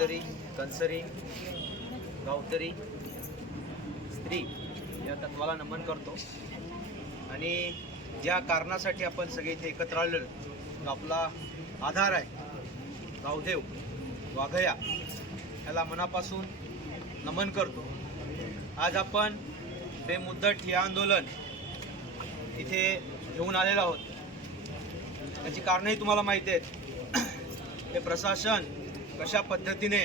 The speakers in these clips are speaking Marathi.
गावतरी कंसरी गावतरी स्त्री या तत्वाला नमन करतो. आणि ज्या कारणासाठी आपण सगळे इथे एकत्र आलेलो तो आपला आधार आहे गावदेव वाघया याला मनापासून नमन करतो. आज आपण बेमुद्दत ठिया आंदोलन इथे घेऊन आलेलो आहोत. त्याची कारणंही तुम्हाला माहिती आहेत. हे प्रशासन कशा पद्धतीने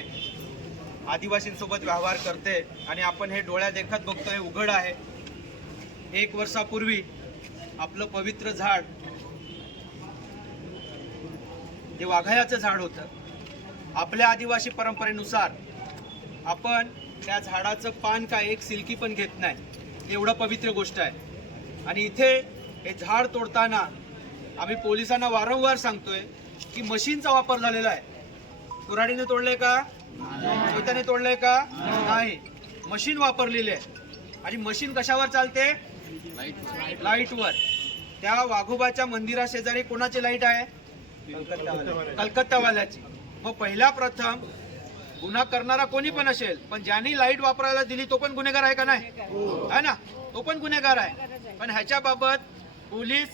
आदिवासींसोबत व्यवहार करते आणि आपण हे डोळ्या देखत बघतोय उघड आहे. एक वर्षापूर्वी आपलं पवित्र झाड जे वाघायाचं झाड होतं आपल्या आदिवासी परंपरेनुसार आपण त्या झाडाचं पान काय एक सिल्की पण घेत नाही. एवढं पवित्र गोष्ट आहे. आणि इथे हे झाड तोडताना आम्ही पोलिसांना वारंवार सांगतोय की मशीनचा वापर झालेला आहे. कुऱ्हाडीने तोडले का? कोयत्याने तोडले का? नाही. मशीन वापरलेली आहे. आणि मशीन कशावर चालते? लाईटवर. त्या वाघोबाच्या मंदिरा शेजारी कोणाची लाइट आहे? कलकत्तावाल्याची. मग पहिला प्रथम गुन्हा करणारा कोणी पण असेल पण ज्यांनी लाइट वापरायला दिली तो पण गुन्हेगार आहे का नाही? आहे ना? तो पण गुन्हेगार आहे. पण ह्याच्याबाबत पोलीस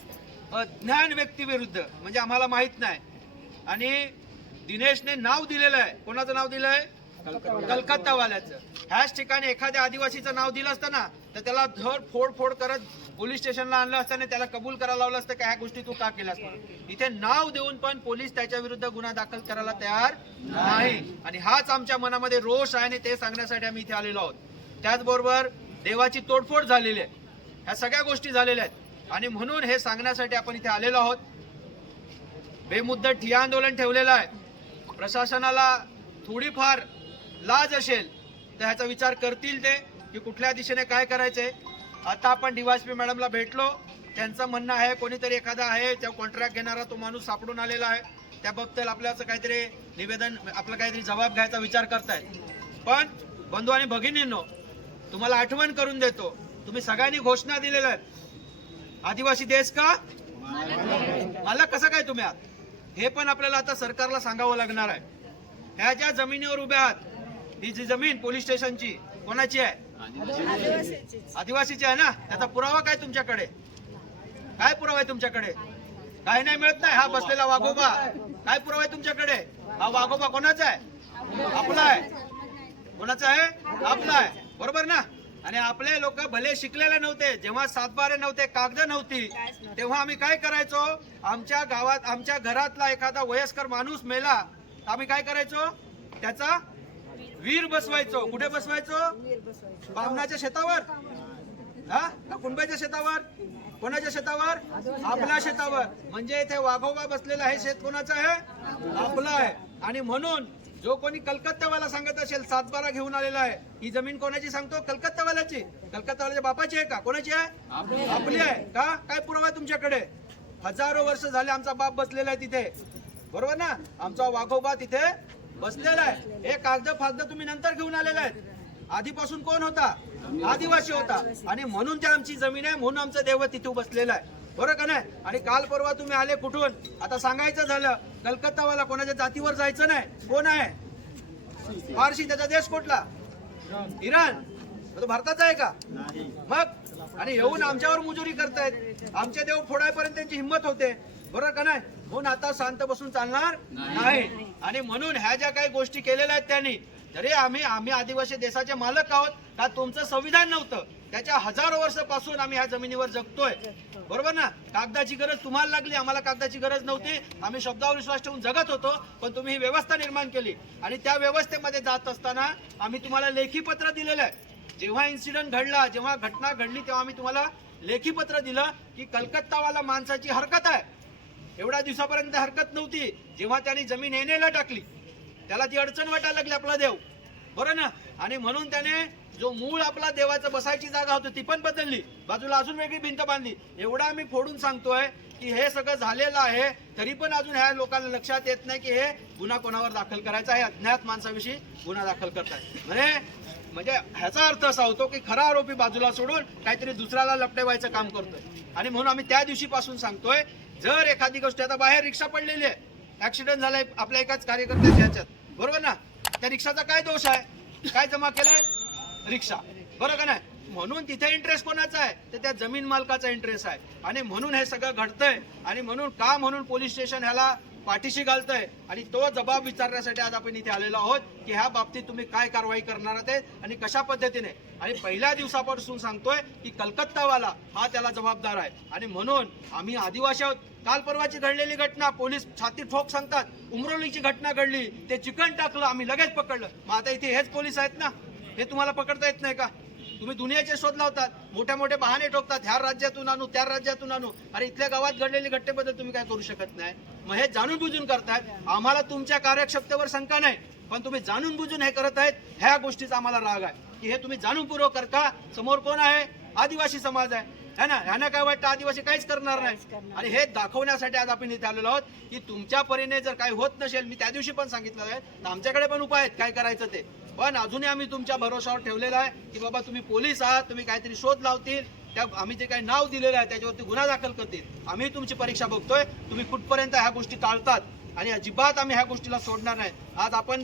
अज्ञान व्यक्तीविरुद्ध म्हणजे आम्हाला माहीत नाही. आणि दिनेशने नाव दिलेलं आहे. कोणाचं नाव दिलंय? कलकत्तावाल्याचं. ह्याच ठिकाणी एखाद्या आदिवासीचं नाव दिलं असतं ना तर त्याला धड फोड फोड करत पोलीस स्टेशनला आणलं असतं आणि त्याला कबूल करायला लावलं असतं की ह्या गोष्टी तू का केल्यास असतं इथे नाव देऊन पण पोलीस त्याच्या विरुद्ध गुन्हा दाखल करायला तयार नाही. आणि हाच आमच्या मनामध्ये रोष आहे आणि ते सांगण्यासाठी आम्ही इथे आलेलो आहोत. त्याचबरोबर देवाची तोडफोड झालेली आहे. ह्या सगळ्या गोष्टी झालेल्या आहेत. आणि म्हणून हे सांगण्यासाठी आपण इथे आलेलो आहोत. बेमुद्दत ठिया आंदोलन ठेवलेलं आहे. प्रशासनाला थोडीफार लाज असेल तर ह्याचा विचार करतील ते की कुठल्या दिशेने काय करायचंय. आता आपण डीवायसपी मॅडमला भेटलो त्यांचं म्हणणं आहे कोणीतरी एखादा आहे त्या कॉन्ट्रॅक्ट घेणारा तो माणूस सापडून आलेला आहे. त्याबाबतीत आपल्याचं काहीतरी निवेदन आपला काहीतरी जबाब घ्यायचा विचार करतायत. पण बंधू आणि भगिनींनो तुम्हाला आठवण करून देतो तुम्ही सगळ्यांनी घोषणा दिलेल्या आहेत. आदिवासी देश का? मला कसं काय तुम्ही आहात? हे पण आपल्याला आता सरकारला सांगावं लागणार आहे. ह्या ज्या जमिनीवर उभ्या आहात ही जी जमीन पोलीस स्टेशनची कोणाची आहे? आदिवासीची आहे ना? त्याचा पुरावा काय तुमच्याकडे? काय पुरावा आहे तुमच्याकडे? काय नाही मिळत नाही. हा बसलेला वाघोबा. काय पुरावा आहे तुमच्याकडे? हा वाघोबा कोणाचा आहे? आपला आहे. कोणाचा आहे? आपला आहे. बरोबर ना? आणि आपले लोक भले शिकलेले नव्हते जेव्हा सातबारे नव्हते कागद नव्हती तेव्हा आम्ही काय करायचो? आमच्या गावात आमच्या घरातला एखादा वयस्कर माणूस मेला आम्ही काय करायचो? त्याचा वीर बसवायचो. कुठे बसवायचो? बामणाच्या शेतावर. हा? का कुंभाच्या शेतावर? कोणाच्या शेतावर? आपल्या शेतावर. म्हणजे इथे वाघोबा बसलेला आहे शेत कोणाचं आहे? आपलं आहे. आणि म्हणून जो कोणी कलकत्तावाला सांगत असेल सातबारा घेऊन आलेला आहे ही जमीन कोणाची सांगतो? कलकत्तावाल्याची. कलकत्तावाल्याच्या बापाची आहे का? कोणाची आहे? आपली. आहे. का? काय पुरावा आहे तुमच्याकडे? हजारो वर्ष झाले आमचा बाप बसलेला आहे तिथे. बरोबर ना? आमचा वाघोबा तिथे बसलेला आहे. हे कागद फागद तुम्ही नंतर घेऊन आलेले आहेत आधीपासून कोण होता? आदिवासी होता. आणि म्हणून ते आमची जमीन आहे म्हणून आमचं देव तिथे बसलेलं आहे. बरोबर का नाही? आणि काल परवा तुम्ही आले कुठून? आता सांगायचं झालं कलकत्तावाला कोणाच्या जातीवर जायचं नाही? कोण आहे? फारशी त्याचा देश कुठला? इराण. तो भारताचा आहे का? मग? आणि येऊन आमच्यावर मुजुरी करतायत. आमचे देव फोडायपर्यंत त्यांची हिंमत होते. बरोबर का नाही? म्हणून आता शांत बसून चालणार नाही. आणि म्हणून ह्या ज्या काही गोष्टी केलेल्या आहेत त्यांनी जरी आम्ही आम्ही आदिवासी देशाचे मालक आहोत. का तुमचं संविधान नव्हतं? त्याच्या हजारो वर्षापासून आम्ही ह्या जमिनीवर जगतोय. बरोबर ना? कागदाची गरज तुम्हाला लागली आम्हाला कागदाची गरज नव्हती. आम्ही शब्दावर विश्वास ठेवून जगत होतो पण तुम्ही ही व्यवस्था निर्माण केली. आणि त्या व्यवस्थेमध्ये जात असताना आम्ही तुम्हाला लेखी पत्र दिलेलं आहे. जेव्हा इन्सिडेंट घडला जेव्हा घटना घडली तेव्हा आम्ही तुम्हाला लेखी पत्र दिलं की कलकत्तावाला माणसाची हरकत आहे. एवढ्या दिवसापर्यंत हरकत नव्हती. जेव्हा त्यांनी जमीन येणेला टाकली त्याला ती अडचण वाटायला लागली आपला देव. बरं ना? आणि म्हणून त्याने जो मूळ आपला देवाचं बसायची जागा होती ती पण बदलली. बाजूला अजून वेगळी भिंत बांधली. एवढा आम्ही फोडून सांगतोय की हे सगळं झालेलं आहे तरी पण अजून ह्या लोकांना लक्षात येत नाही की हे गुन्हा कोणावर दाखल करायचा आहे अज्ञात माणसाविषयी गुन्हा दाखल करताय म्हणजे म्हणजे ह्याचा अर्थ असा होतो की खरा आरोपी बाजूला सोडून काहीतरी दुसऱ्याला लपटेवायचं काम करतोय. आणि म्हणून आम्ही त्या दिवशी पासून सांगतोय जर एखादी गोष्ट आता बाहेर रिक्षा पडलेली आहे ऍक्सिडेंट झालाय आपल्या एकाच कार्यकर्त्याच्या ह्याच्यात. बरोबर ना? त्या रिक्षाचा काय दोष आहे? काय जमा केलंय? रिक्षा. बरं का नाही? म्हणून तिथे इंटरेस्ट कोणाचा आहे? तर त्या जमीन मालकाचा इंटरेस्ट आहे. आणि म्हणून हे सगळं घडतंय. आणि म्हणून का म्हणून पोलीस स्टेशन ह्याला पाठीशी घालतंय. आणि तो जबाब विचारण्यासाठी आज आपण इथे आलेलो आहोत की ह्या बाबतीत तुम्ही काय कारवाई करणार आहात आणि कशा पद्धतीने? आणि पहिल्या दिवसापासून सांगतोय की कलकत्तावाला हा त्याला जबाबदार आहे. आणि म्हणून आम्ही आदिवासी आहोत. काल परवाची घडलेली घटना पोलीस छाती ठोक सांगतात. उमरोलीची घटना घडली ते चिकन टाकलं आम्ही लगेच पकडलं. मग आता इथे हेच पोलीस आहेत ना? हे तुम्हाला पकडता येत नाही का? तुम्ही दुनियाचे शोध लावतात मोठे मोठे बहाणे ठोकतात ह्या राज्यातून आणू त्या राज्यातून आणू. अरे इथल्या गावात घडलेली घटनेबद्दल तुम्ही काय करू शकत नाही. मग हे जाणून बुजून करतायत. आम्हाला तुमच्या कार्यक्षमतेवर शंका नाही पण तुम्ही जाणून बुजून हे करत आहेत ह्या गोष्टीचा आम्हाला राग आहे. की हे तुम्ही जाणूनपूर्वक करता समोर कोण आहे? आदिवासी समाज आहे. है ना? ह्यांना काय वाटतं? आदिवासी काहीच करणार नाही. आणि हे दाखवण्यासाठी आज आपण इथे आलेलो आहोत की तुमच्या परीने जर काही होत नसेल मी त्या दिवशी पण सांगितलं आहे तर आमच्याकडे पण उपाय आहेत. काय करायचं ते? पण अजूनही आम्ही तुमच्या भरोशावर ठेवलेला आहे की बाबा तुम्ही पोलीस आहात तुम्ही काहीतरी शोध लावतील त्या आम्ही जे काही नाव दिलेलं आहे त्याच्यावरती गुन्हा दाखल करतील. आम्ही तुमची परीक्षा बघतोय तुम्ही कुठपर्यंत ह्या गोष्टी टाळतात आणि अजिबात आम्ही ह्या गोष्टीला सोडणार नाही. आज आपण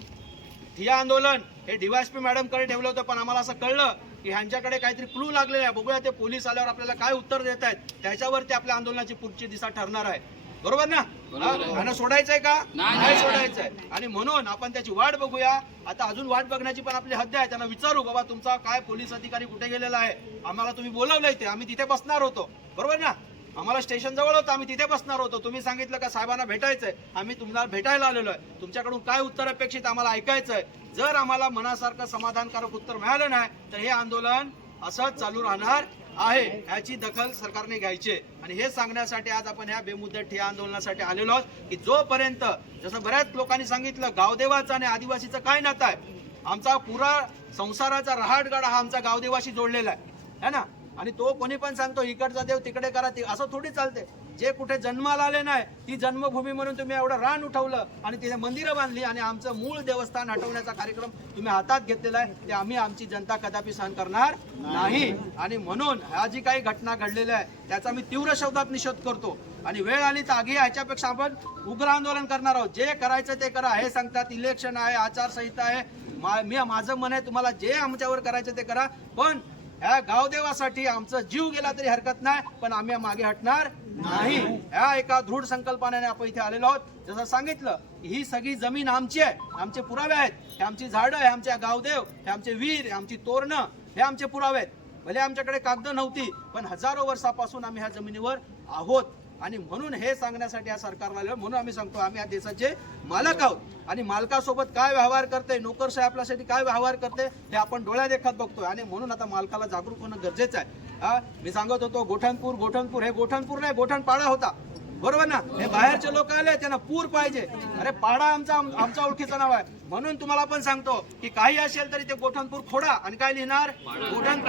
ठिया आंदोलन हे डीवायसपी मॅडमकडे ठेवलं होतं पण आम्हाला असं कळलं की ह्यांच्याकडे काहीतरी क्लू लागलेला आहे. बघूया ते पोलीस आल्यावर आपल्याला काय उत्तर देत आहेत त्याच्यावरती आपल्या आंदोलनाची पुढची दिशा ठरणार आहे. बरोबर ना? हा? ह्यांना सोडायचंय का? नाही सोडायचंय. आणि म्हणून आपण त्याची वाट बघूया. आता अजून वाट बघण्याची पण आपली हद्द आहे. त्यांना विचारू बाबा तुमचा काय पोलीस अधिकारी कुठे गेलेला आहे? आम्हाला तुम्ही बोलवलंय ते. आम्ही तिथे बसणार होतो. बरोबर ना? आम्हाला स्टेशन जवळ होतं. आम्ही तिथे बसणार होतो. तुम्ही सांगितलं का साहेबांना भेटायचंय? आम्ही तुम्हाला भेटायला आलेलो आहे. तुमच्याकडून काय उत्तर अपेक्षित आम्हाला ऐकायचंय? जर आम्हाला मनासारखं समाधानकारक उत्तर मिळालं नाही तर हे आंदोलन असंच चालू राहणार. आहे ह्याची दखल सरकारने घ्यायची आहे. आणि हे सांगण्यासाठी आज आपण ह्या बेमुदत ठिया आंदोलनासाठी आलेलो आहोत की जोपर्यंत जसं बऱ्याच लोकांनी सांगितलं गावदेवाचं आणि आदिवासीचं काय नातं आहे आमचा पुरा संसाराचा रहाटगाडा हा आमचा गावदेवाशी जोडलेला आहे. है ना? आणि तो कोणी पण सांगतो इकडचा देव तिकडे करा ते असं थोडी चालते जे कुठे जन्माला आले नाही ती जन्मभूमी म्हणून तुम्ही एवढं रान उठवलं आणि तिथे मंदिरं बांधली आणि आमचं मूळ देवस्थान हटवण्याचा कार्यक्रम तुम्ही हातात घेतलेला आहे. ते आम्ही आमची जनता कदापि सहन करणार नाही. आणि म्हणून ह्या जी काही घटना घडलेल्या आहे त्याचा मी तीव्र शब्दात निषेध करतो. आणि वेळ आली तर आगी ह्याच्यापेक्षा आपण उग्र आंदोलन करणार आहोत. जे करायचं ते करा. हे सांगतात इलेक्शन आहे आचारसंहिता आहे. मा- मी माझं मन आहे तुम्हाला जे आमच्यावर करायचं ते करा. पण ह्या गावदेवासाठी आमचा जीव गेला तरी हरकत नाही. पण आम्ही मागे हटणार नाही. ह्या एका दृढ संकल्पनेने आपण इथे आलेलो आहोत. जसं सांगितलं की ही सगळी जमीन आमची आहे. आमचे पुरावे आहेत. हे आमची झाडं हे आमच्या गावदेव हे आमचे वीर हे आमची तोरणं हे आमचे पुरावे आहेत. भले आमच्याकडे कागद नव्हती पण हजारो वर्षापासून आम्ही ह्या जमिनीवर आहोत. आणि म्हणून हे सांगण्यासाठी या सरकारला आलो म्हणून आम्ही सांगतो आम्ही या देशाचे मालक आहोत. आणि मालकासोबत काय व्यवहार करते नोकरशाही आपल्यासाठी काय व्यवहार करते हे आपण डोळ्या देखत बघतोय. आणि म्हणून आता मालकाला जागरूक होणं गरजेचं आहे. हा? मी सांगत होतो गोठणपूर गोठणपूर. हे गोठणपूर नाही गोठणपाडा होता. बरोबर ना? हे बाहेरचे लोक आले त्यांना पूर पाहिजे. अरे पाडा आमचा आमचा ओळखीचं नाव आहे. म्हणून तुम्हाला पण सांगतो की काही असेल तरी ते गोठणपूर खोडा. आणि काय लिहिणार? गोठण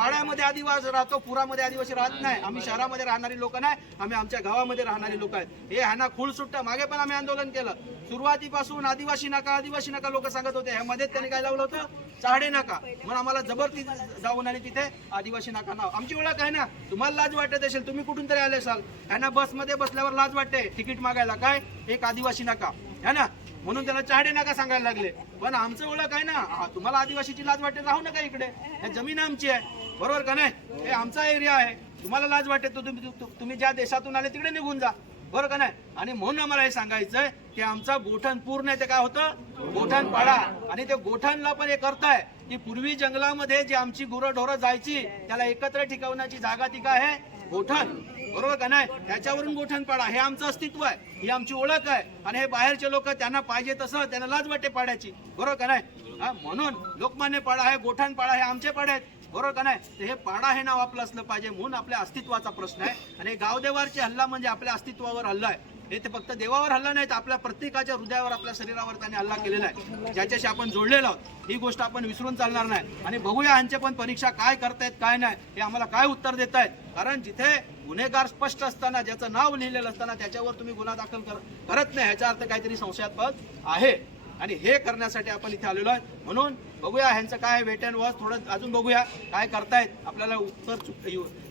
पाडा आदिवासी राहतो पुरामध्ये आदिवासी राहत नाही. आम्ही शहरामध्ये राहणारी लोक नाही आम्ही आमच्या गावामध्ये राहणारी लोक आहेत. हे ह्यांना खूळ सुट्टा. मागे पण आम्ही आंदोलन केलं. सुरुवातीपासून आदिवासी नका आदिवासी नका लोक सांगत होते. ह्यामध्ये त्यांनी काय लावलं होतं? चाडे नाका. म्हणून आम्हाला जबरती जाऊन आली तिथे आदिवासी नाका नाव. आमची ओळख आहे ना. तुम्हाला लाज वाटत असेल तुम्ही कुठून तरी आले असाल. ह्यांना बसमध्ये बसल्यावर लाज वाटते तिकीट मागायला. काय? एक आदिवासी नाका. है ना. म्हणून त्याला चाडे नाका सांगायला लागले. पण आमचं ओळख आहे ना. तुम्हाला आदिवासीची लाज वाटते राहू नका इकडे. हे जमीन आमची आहे. बरोबर का नाही? हे आमचा एरिया आहे. तुम्हाला लाज वाटते तर तुम्ही तुम्ही ज्या देशातून आले तिकडे निघून जा. बरोबर का नाही? आणि म्हणून आम्हाला हे सांगायचंय की आमचा गोठण पूर्ण ते काय होतं? गोठण पाडा आणि ते गोठणला पण हे करताय की पूर्वी जंगलामध्ये जी आमची गुरंढोरं जायची त्याला एकत्र ठिकावण्याची जागा ती काय आहे? गोठण. बरोबर का नाही? त्याच्यावरून गोठण पाडा हे आमचं अस्तित्व आहे. ही आमची ओळख आहे. आणि हे बाहेरचे लोक त्यांना पाहिजे तसं त्यांना लाज वाटते पाड्याची. बरोबर का नाही? हा, म्हणून लोकमान्य पाडा आहे गोठण पाडा हे आमचे पाडे आहेत. बरोबर का नाही? तर हे पाडा हे नाव आपलं असलं पाहिजे म्हणून आपल्या अस्तित्वाचा प्रश्न आहे. आणि गावदेवारचे हल्ला म्हणजे आपल्या अस्तित्वावर हल्ला आहे. हे ते फक्त देवावर हल्ला नाही तर आपल्या प्रत्येकाच्या हृदयावर आपल्या शरीरावर त्यांनी हल्ला केलेला आहे. ज्याच्याशी आपण जोडलेलो आहोत ही गोष्ट आपण विसरून चालणार नाही. आणि बघूया ह्यांचे पण परीक्षा काय करतायत काय नाही हे आम्हाला काय उत्तर देत आहेत कारण जिथे गुन्हेगार स्पष्ट असताना ज्याचं नाव लिहिलेलं असताना त्याच्यावर तुम्ही गुन्हा दाखल कर करत नाही. ह्याचा अर्थ काहीतरी संशयास्पद आहे. आणि हे करण्यासाठी आपण इथे आलेलो आहे म्हणून बघूया ह्यांचं काय वेट अँड वॉच थोडं अजून बघूया काय करतायत. आपल्याला उत्तर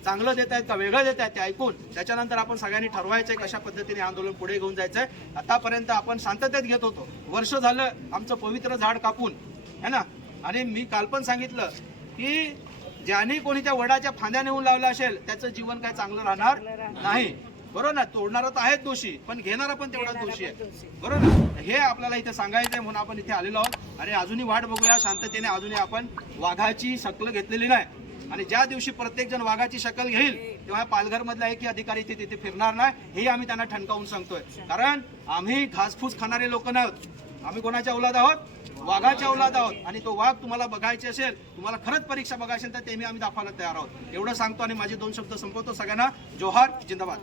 चांगलं देत आहेत का वेगळं देत आहेत ते ऐकून. त्याच्यानंतर आपण सगळ्यांनी ठरवायचंय कशा पद्धतीने आंदोलन पुढे घेऊन जायचंय. आतापर्यंत आपण शांततेत घेत होतो. वर्ष झालं आमचं पवित्र झाड कापून है ना? आणि मी काल पण सांगितलं की ज्याने कोणी त्या वडाच्या फांद्या नेऊन लावला असेल त्याचं जीवन काय चांगलं राहणार. नाही. बरोबर ना तोडणारा तर आहेच दोषी पण घेणारा पण तेवढाच दोषी आहे. बरोबर ना हे आपल्याला इथे सांगायचं आहे म्हणून आपण इथे आलेलो आहोत. आणि अजूनही वाट बघूया शांततेने अजूनही आपण वाघाची शकल घेतलेली नाही. आणि ज्या दिवशी प्रत्येक जण वाघाची शकल घेईल तेव्हा पालघर मधला एकही अधिकारी ते तिथे फिरणार नाही. हे आम्ही त्यांना ठणकावून सांगतोय. कारण आम्ही घासफूस खाणारे लोक नाही आहोत आम्ही कोणाच्या औलाद आहोत? वाघाच्या औलाद आहोत. आणि तो वाघ तुम्हाला बघायचे असेल तुम्हाला खरंच परीक्षा बघायची असेल तर ते मी आम्ही दाखवायला तयार आहोत. एवढं सांगतो आणि माझे दोन शब्द संपवतो सगळ्यांना. जोहार जिंदाबाद.